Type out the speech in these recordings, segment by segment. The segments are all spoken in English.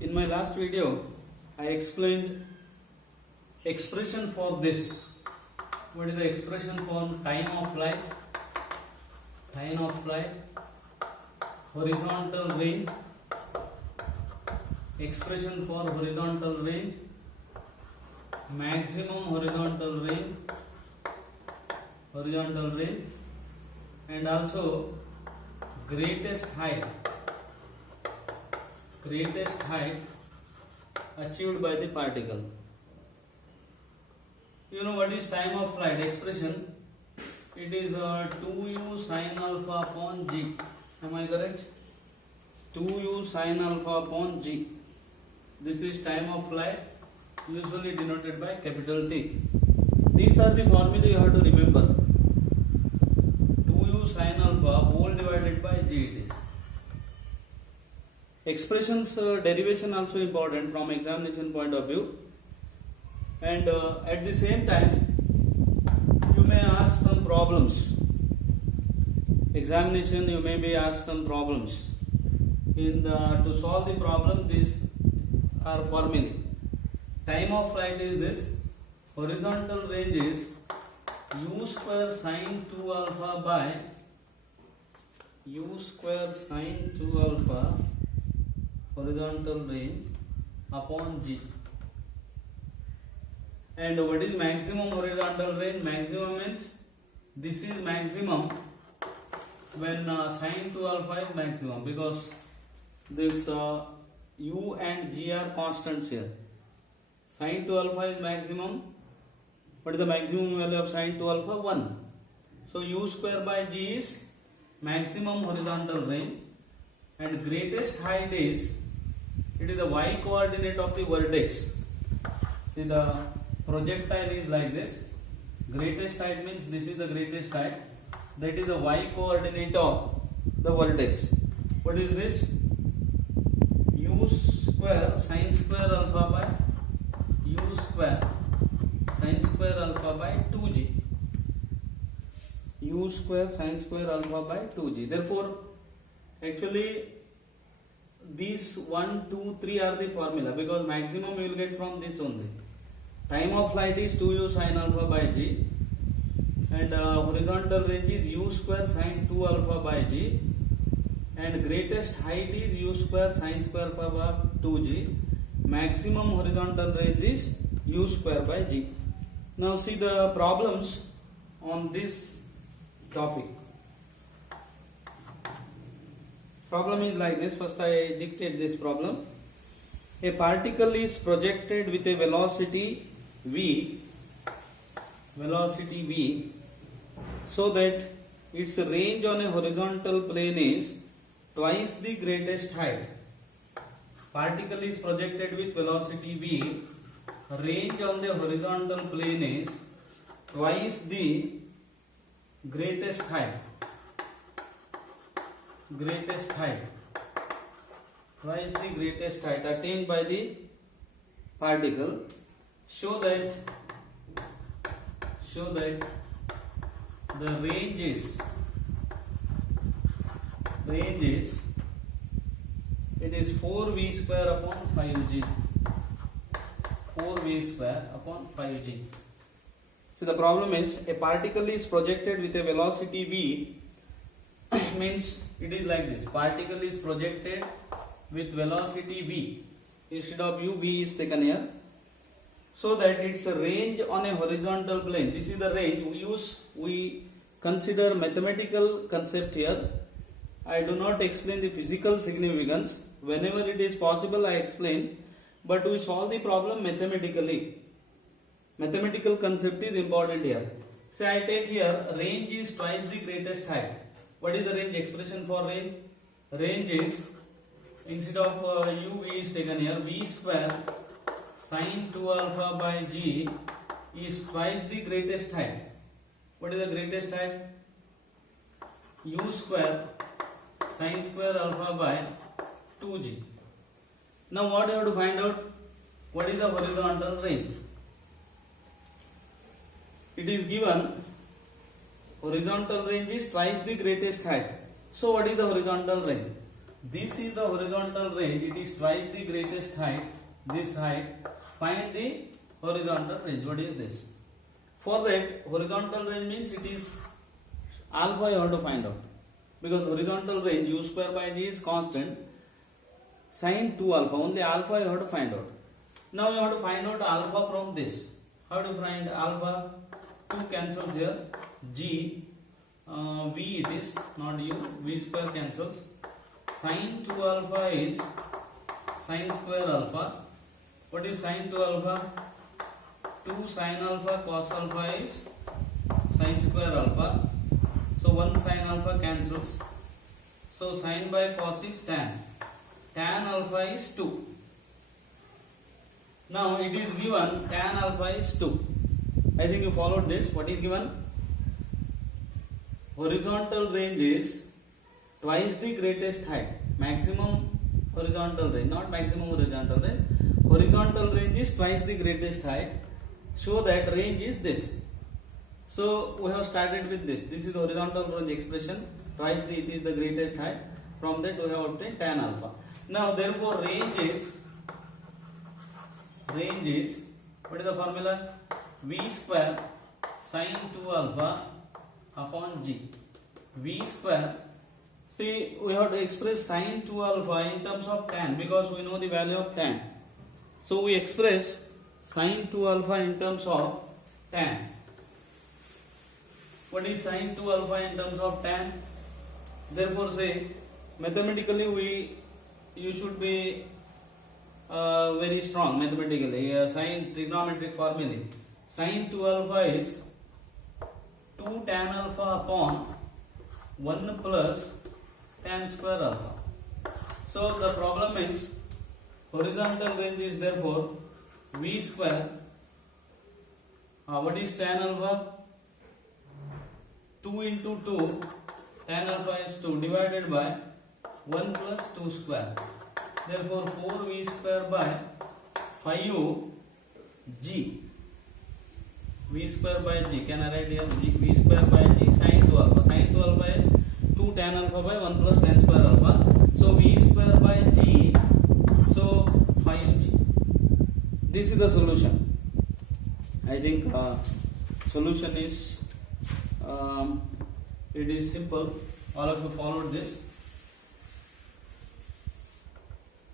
In my last video, I explained expression for this. What is the expression for time of flight? Time of flight, horizontal range, expression for horizontal range, maximum horizontal range, and also greatest height achieved by the particle. You know what is time of flight expression? It is 2u sin alpha upon g. Am I correct? 2u sin alpha upon g. This is time of flight, usually denoted by capital T. These are the formula you have to remember. 2u sin alpha whole divided by g it is. Expressions derivation also important from examination point of view, and at the same time you may ask some problems. Examination you may be asked some problems. To solve the problem, these are formulae. Time of flight is this. Horizontal range is u square sin 2 alpha by u square sin 2 alpha horizontal range upon g. And what is maximum horizontal range? Maximum means this is maximum when sin 2 alpha is maximum, because this u and g are constants here. Sin 2 alpha is maximum. What is the maximum value of sin 2 alpha? 1. So u square by g is maximum horizontal range, and greatest height is, it is the y coordinate of the vertex. See, the projectile is like this. Greatest height means this is the greatest height. That is the y coordinate of the vertex. What is this? U square sin square alpha by u square sin square alpha by 2g. U square sin square alpha by 2g. Therefore, actually these 1, 2, 3 are the formula, because maximum you will get from this only. Time of flight is 2u sin alpha by g, and horizontal range is u square sin 2 alpha by g, and greatest height is u square sin square alpha by 2g. Maximum horizontal range is u square by g. Now see the problems on this topic. Problem is like this. First I dictate this problem. A particle is projected with a velocity v, so that its range on a horizontal plane is twice the greatest height. Particle is projected with velocity v, range on the horizontal plane is twice the greatest height. Twice the greatest height attained by the particle. Show that the range is it is 4v square upon 5g. 4v square upon 5g. So the problem is, a particle is projected with a velocity v. Means it is like this. Particle is projected with velocity v. Instead of u, v is taken here, so that its range on a horizontal plane. This is the range we consider mathematical concept here. I do not explain the physical significance. Whenever it is possible I explain, but we solve the problem mathematically. Mathematical concept is important here. Say I take here range is twice the greatest height. What is the range? Expression for range? Range is, instead of u, v is taken here, v square sin 2 alpha by g is twice the greatest height. What is the greatest height? U square sin square alpha by 2g. Now what you have to find out? What is the horizontal range? It is given horizontal range is twice the greatest height. So what is the horizontal range? this is the horizontal range, it is twice the greatest height, this height. Find the horizontal range. What is this? For that, horizontal range means it is alpha you have to find out. Because horizontal range u square by g is constant. Sine 2 alpha, only alpha you have to find out. Now you have to find out alpha from this. How to find alpha? 2 cancels here. G, v it is, not u. V square cancels. Sine 2 alpha is sine square alpha. What is sine 2 alpha? 2 sine alpha cos alpha is sine square alpha. So 1 sine alpha cancels. So sine by cos is tan. Tan alpha is 2. Now it is given tan alpha is 2. I think you followed this. What is given? Horizontal range is twice the greatest height. Maximum horizontal range, not maximum horizontal range. Horizontal range is twice the greatest height. Show that range is this. So we have started with this. This is the horizontal range expression. Twice it is the greatest height. From that we have obtained tan alpha. Now therefore range is what is the formula? V square sine 2 alpha upon g. V square. See, we have to express sine 2 alpha in terms of tan because we know the value of tan. So we express sine 2 alpha in terms of tan. What is sine 2 alpha in terms of tan? Therefore say mathematically you should be very strong mathematically. Sine trigonometric formulae. Sine 2 alpha is 2 tan alpha upon 1 plus tan square alpha. So the problem is horizontal range is therefore v square. What is tan alpha? 2 into 2, tan alpha is 2 divided by 1 plus 2 square. Therefore 4v square by 5g. V square by g. Can I write here? V square by g sine 2 alpha. Sine 2 alpha is 2 tan alpha by 1 plus tan square alpha. So v square by g. So 5g. This is the solution. I think solution is it is simple. All of you followed this.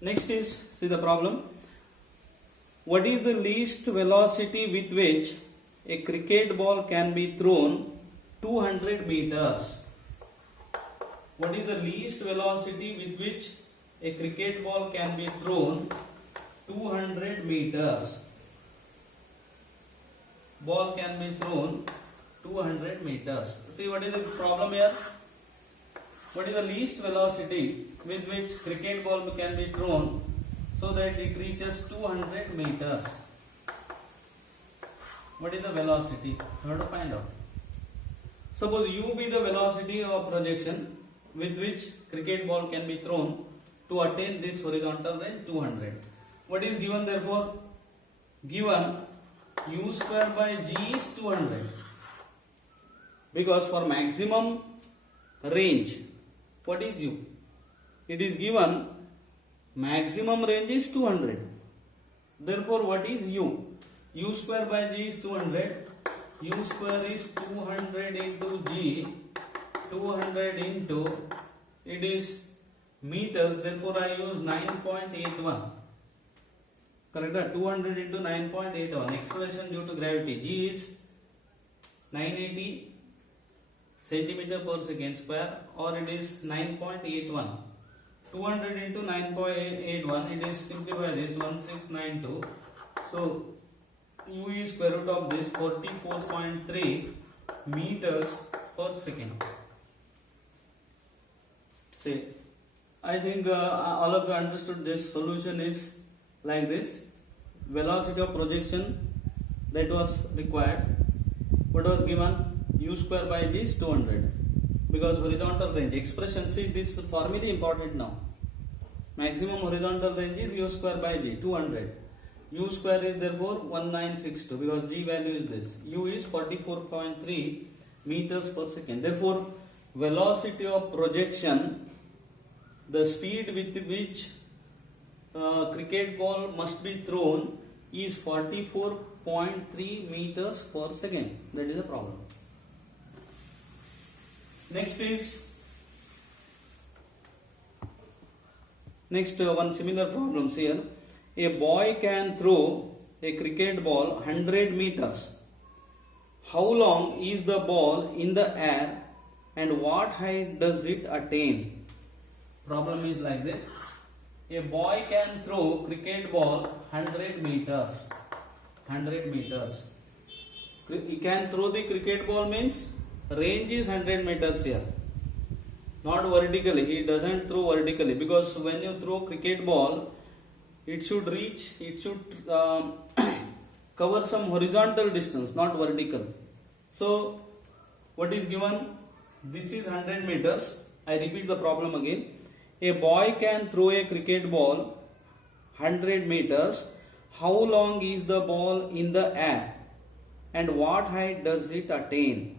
Next is, see the problem. What is the least velocity with which a cricket ball can be thrown 200 meters? What is the least velocity with which a cricket ball can be thrown 200 meters? Ball can be thrown 200 meters. See what is the problem here? What is the least velocity with which cricket ball can be thrown so that it reaches 200 meters? What is the velocity? You have to find out. Suppose u be the velocity of projection with which cricket ball can be thrown to attain this horizontal range 200. What is given therefore? Given u square by g is 200. Because for maximum range, what is u? It is given maximum range is 200. Therefore, what is u? U square by g is 200. U square is 200 into g. 200 into it is meters. Therefore, I use 9.81. Correct? 200 into 9.81. Acceleration due to gravity. G is 980 centimeter per second square, or it is 9.81. 200 into 9.81, it is simplify this 1692. So u is square root of this 44.3 meters per second. See, I think all of you understood this. Solution is like this. Velocity of projection that was required. What was given? U square by g is 200. Because horizontal range expression, see this formula important now. Maximum horizontal range is u square by g, 200. U square is therefore 1962 because g value is this. U is 44.3 meters per second. Therefore, velocity of projection the speed with which cricket ball must be thrown is 44.3 meters per second. That is the problem. Next one similar problems here. A boy can throw a cricket ball 100 meters. How long is the ball in the air and what height does it attain? Problem is like this. A boy can throw cricket ball 100 meters. 100 meters. He can throw the cricket ball means range is 100 meters here. Not vertically. He doesn't throw vertically because when you throw cricket ball, it should cover some horizontal distance, not vertical. So, what is given? This is 100 meters. I repeat the problem again. A boy can throw a cricket ball 100 meters. How long is the ball in the air? And what height does it attain?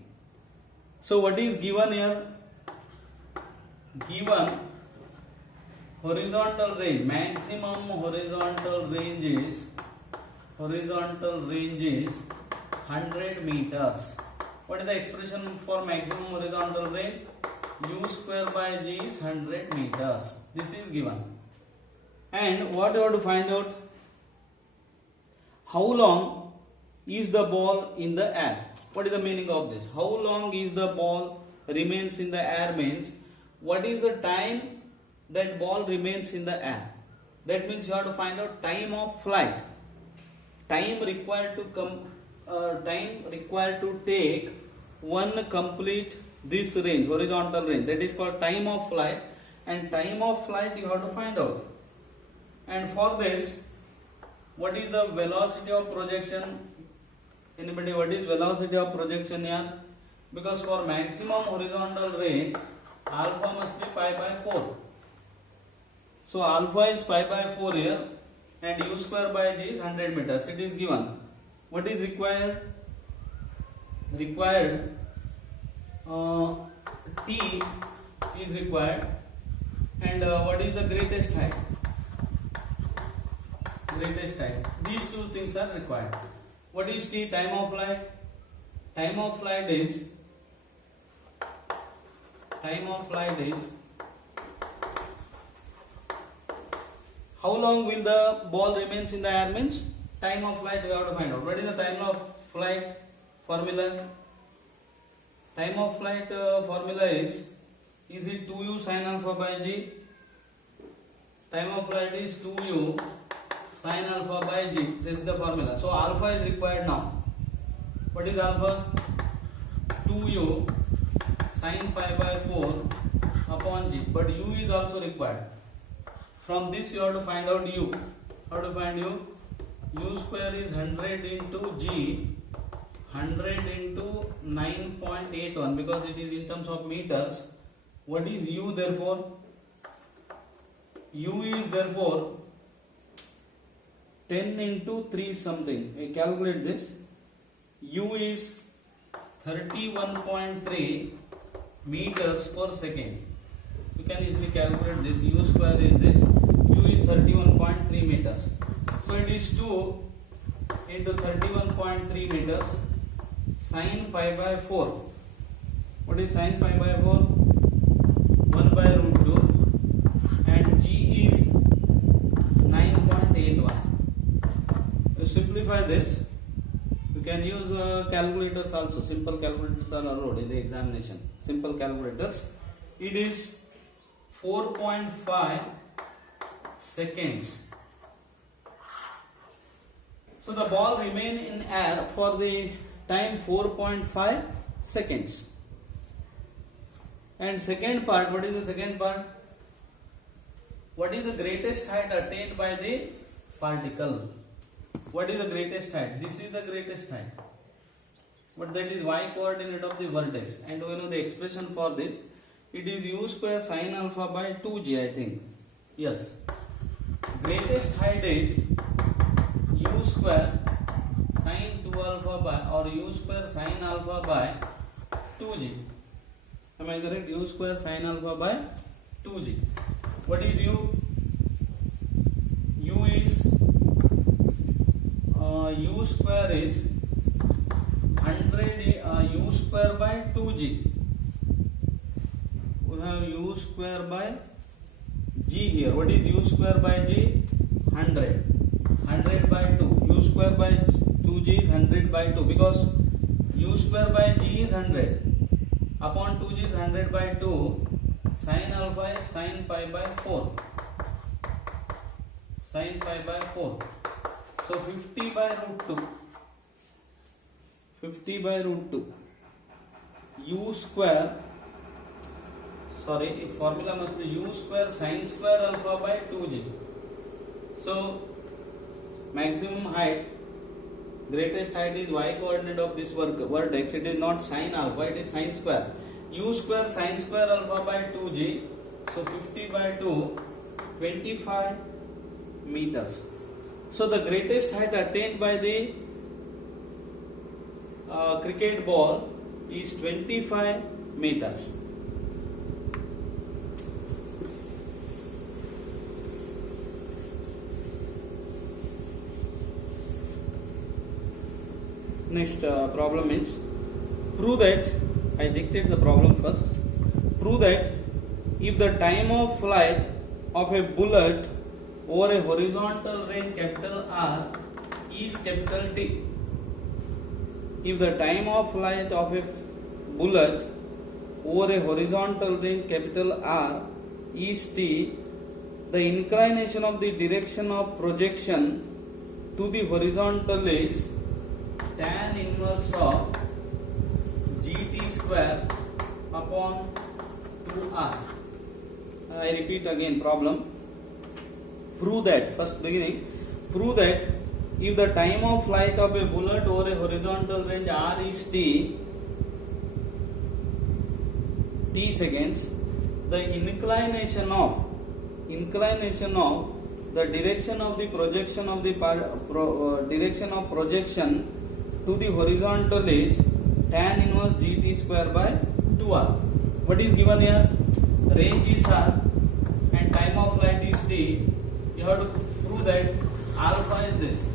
So, what is given here? Given horizontal range, maximum horizontal range is 100 meters. What is the expression for maximum horizontal range? U square by G is 100 meters. This is given. And what you have to find out? How long is the ball in the air? What is the meaning of this? How long is the ball remains in the air means what is the time that ball remains in the air? That means you have to find out time of flight. Time required to take one complete this range, horizontal range. That is called time of flight. And time of flight you have to find out. And for this, what is the velocity of projection? Anybody, what is velocity of projection here? Because for maximum horizontal range, alpha must be pi by 4. So alpha is pi by 4 here and u square by g is 100 meters. It is given. What is required? T is required. And what is the greatest height? Greatest height. These two things are required. What is T? Time of flight. Time of flight is how long will the ball remains in the air means time of flight we have to find out. What is the time of flight formula? Time of flight formula is it 2u sin alpha by g? Time of flight is 2u sin alpha by g. This is the formula. So alpha is required now. What is alpha? 2u sin pi by 4 upon g. But u is also required. From this you have to find out u. How to find u? U square is 100 into g. 100 into 9.81 because it is in terms of meters. What is u therefore? U is therefore 10 into 3 something. We calculate this. U is 31.3 meters per second. You can easily calculate this. U square is this. U is 31.3 meters. So it is 2 into 31.3 meters sin pi by 4. What is sin pi by 4? 1 by root 2 and g is 9.81. To simplify this, you can use calculators also. Simple calculators are allowed in the examination. Simple calculators. It is 4.5 seconds. So the ball remain in air for the time 4.5 seconds. And second part, what is the second part? What is the greatest height attained by the particle? What is the greatest height? This is the greatest height. But that is y coordinate of the vertex. And we know the expression for this. It is u square sin alpha by 2g, I think. Yes. Greatest height is u square sin 2 alpha by or u square sin alpha by 2g. Am I correct? U square sin alpha by 2g. What is u? U is u square is 100 u square by 2g. We have u square by g here. What is u square by g? 100. 100 by 2. U square by 2g is 100 by 2 because u square by g is 100 upon 2g is 100 by 2. Sin alpha is sin pi by 4. Sin pi by 4. So 50 by root 2. 50 by root 2. U square. Sorry, formula must be u square sin square alpha by 2g. So maximum height, greatest height is y coordinate of this vertex. It is not sin alpha, it is sin square. U square sin square alpha by 2g. So 50 by 2, 25 meters. So the greatest height attained by the cricket ball is 25 meters. Next problem is, prove that, I dictate the problem first. Prove that if the time of flight of a bullet over a horizontal range capital R is capital T. If the time of flight of a bullet over a horizontal range capital R is T, the inclination of the direction of projection to the horizontal is tan inverse of gt square upon 2r. I repeat again problem. Prove that, first beginning, prove that if the time of flight of a bullet over a horizontal range r is t seconds, the inclination of the direction of the projection of the direction of projection to the horizontal is tan inverse gt square by 2r. What is given here? Range is r and time of flight is t. You have to prove that alpha is this.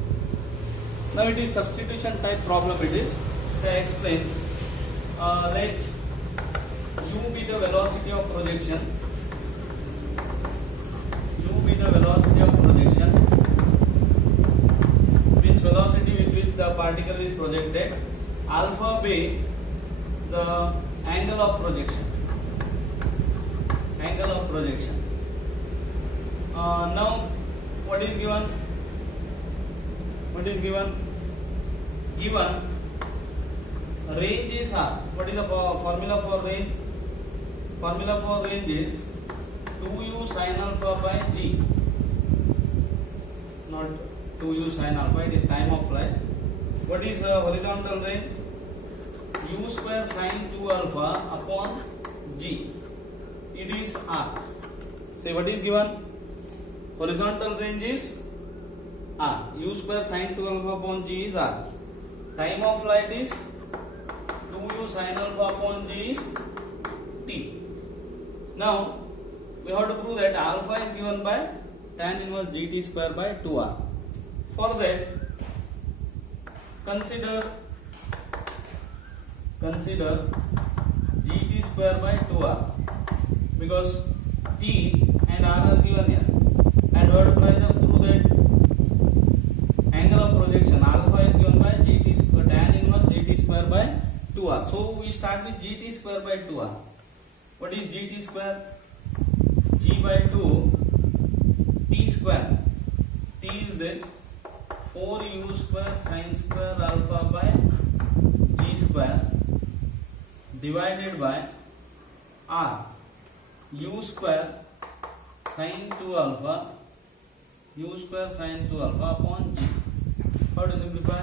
Now it is substitution type problem. It is. So I explain. Let u be the velocity of projection. U be the velocity of projection. Means velocity with which the particle is projected. Alpha be the angle of projection. Angle of projection. Now what is given? What is given? Given range is r. What is the formula for range? Formula for range is 2u sin alpha by g. Not 2u sin alpha, it is time of flight. What is horizontal range? U square sin 2 alpha upon g. It is r. Say what is given? Horizontal range is r. U square sin 2 alpha upon g is r. Time of flight is 2u sin alpha upon g is t. Now we have to prove that alpha is given by tan inverse gt square by 2r. For that, consider gt square by 2r because t and r are given here. And we have to try to prove that angle of projection alpha is given by tan inverse gt square by 2r. So we start with gt square by 2r. What is gt square? G by 2 t square. T is this 4u square sin square alpha by g square divided by r. U square sin 2 alpha. U square sin 2 alpha upon g. How to simplify?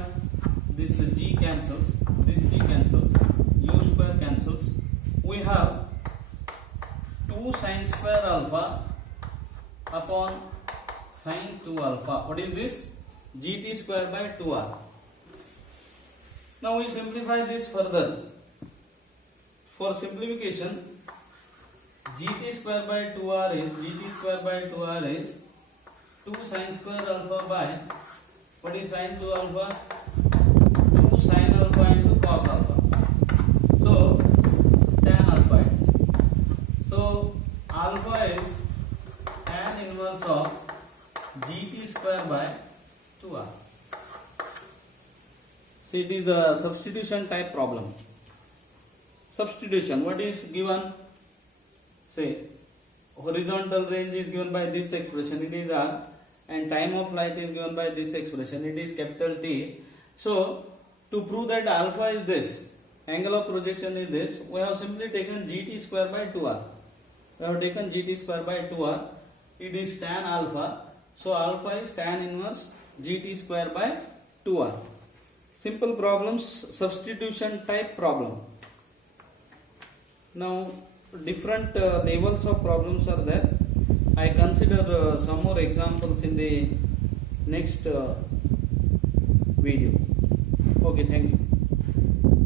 This g cancels. This g cancels. U square cancels. We have 2 sin square alpha upon sin 2 alpha. What is this? Gt square by 2r. Now we simplify this further. For simplification, gt square by 2r is 2 sin square alpha by, what is sin 2 alpha? 2 sin alpha into cos alpha. So tan alpha it is. So alpha is tan inverse of gt square by 2r. See, it is a substitution type problem. Substitution, what is given? Say horizontal range is given by this expression, it is r, and time of flight is given by this expression, it is capital T. So to prove that alpha is this, angle of projection is this, we have simply taken gt square by 2r. We have taken gt square by 2r. It is tan alpha. So alpha is tan inverse gt square by 2r. Simple problems, substitution type problem. Now different levels of problems are there. I consider some more examples in the next video. Okay, thank you.